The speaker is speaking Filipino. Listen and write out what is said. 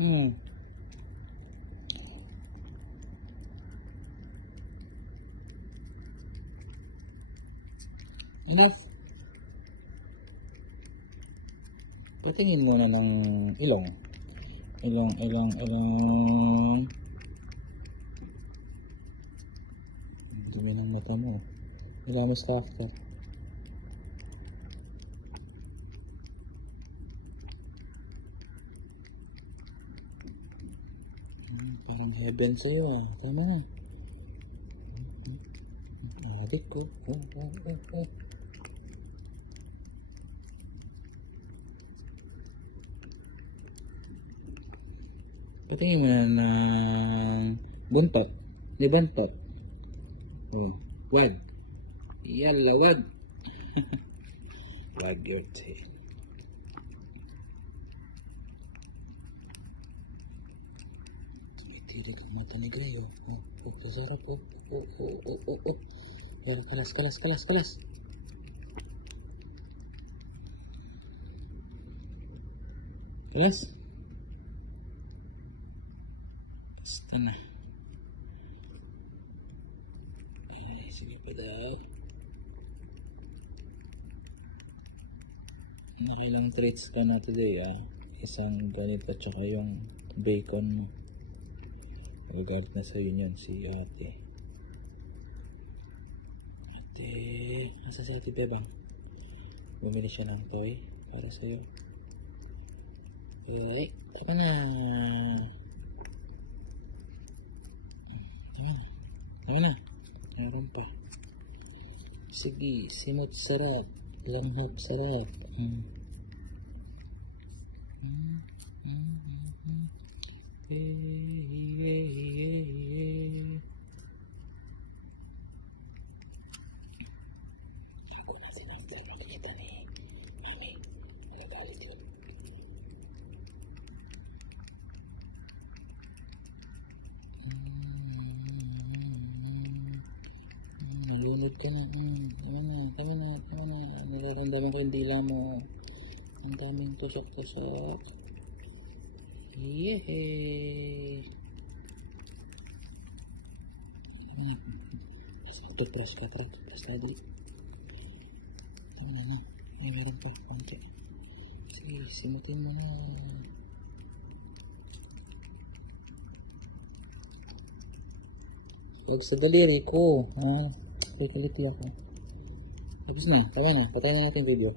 Enough. Patingin muna ng ilong. Ilong. Dumi ng mata mo. Ilamis factor. Parang heaven sa'yo ah. Tama na. Adik ko. Patingin mo ng buntot. Di buntot. Wag. Yalla, wag. Wag your tail. Tidak mata negra ya. Sarap. Kelas. Kelas. Tanah. Sige pa daw. Ilang treats ka na today ah. Isang ganito tsaka yung bacon mo. Nagagamit na sa'yo yun si ate. Nasa si ate Bebang? Bumili siya ng toy para sa'yo. Okay, tama na. Meron pa. Sige, simot sarap. Langhap sarap. Ako na sinanggal nakikita ni Mami. Nagagalit yun. Lunod ka na. Tama na. Nararamdaman ko yung dila mo. Ang daming tusok-tusok. Yehey! Toothbrush ka, toothbrush tadi. Tama na. Meron pa. Konti. Sige, simutin mo na. Huwag sa daliri ko. Pikaliti ako. Tapos na. Tama na. Patayin na natin video.